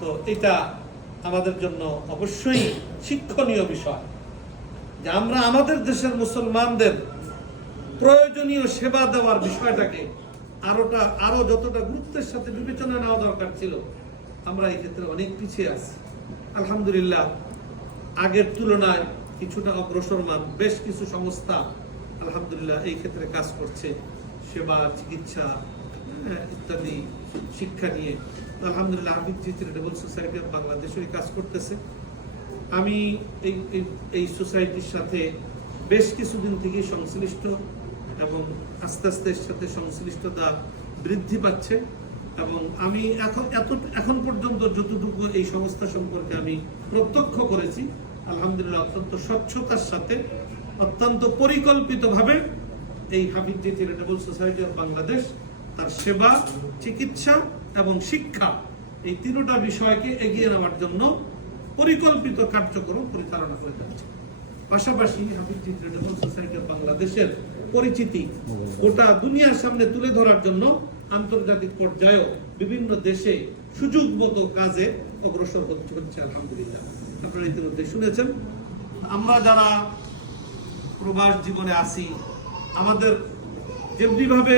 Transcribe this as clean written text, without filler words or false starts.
তো এটা আমাদের জন্য অবশ্যই শিক্ষণীয় বিষয় যে আমরা আমাদের দেশের মুসলমানদের প্রয়োজনীয় সেবা দেওয়ার বিষয়টাকে আরো যতটা গুরুত্বের সাথে বিবেচনা নেওয়া দরকার ছিল, আমরা এই ক্ষেত্রে অনেক পিছিয়ে আছি। আলহামদুলিল্লাহ, আগের তুলনায় কিছুটা অগ্রসরমান বেশ কিছু সংস্থা আলহামদুলিল্লাহ এই ক্ষেত্রে কাজ করছে, সেবা, চিকিৎসা ইত্যাদি, শিক্ষা নিয়ে। আলহামদুলিল্লাহ হাফিজ চ্যারিটেবল সোসাইটি অফ বাংলাদেশও এই কাজ করতেছে। আমি এই সোসাইটির সাথে বেশ কিছুদিন থেকে সংশ্লিষ্ট এবং আস্তে আস্তে এর সাথে সংশ্লিষ্টতা বৃদ্ধি পাচ্ছে। এবং আমি এখন পর্যন্ত যতটুকু এই সংস্থা সম্পর্কে আমি প্রত্যক্ষ করেছি, আলহামদুলিল্লাহ অত্যন্ত স্বচ্ছতার সাথে, অত্যন্ত পরিকল্পিতভাবে এই হাফিজ চ্যারিটেবল সোসাইটি অফ বাংলাদেশ তার সেবা, চিকিৎসা এবং শিক্ষা এই তিনটা বিষয়কে এগিয়ে নেওয়ার জন্য পরিকল্পিত কার্যক্রম পরিচালনা করে যাচ্ছে। পাশাপাশি হাফিজ চ্যারিটেবল সোসাইটি অফ বাংলাদেশের পরিচিতি গোটা দুনিয়ার সামনে তুলে ধরার জন্য আন্তর্জাতিক পর্যায়েও বিভিন্ন দেশে সুযোগ মতো কাজে অগ্রসর হচ্ছে। আলহামদুলিল্লাহ, আপনারা ইতিমধ্যে শুনেছেন। আমরা যারা প্রবাস জীবনে আছি, আমাদের যেমনিভাবে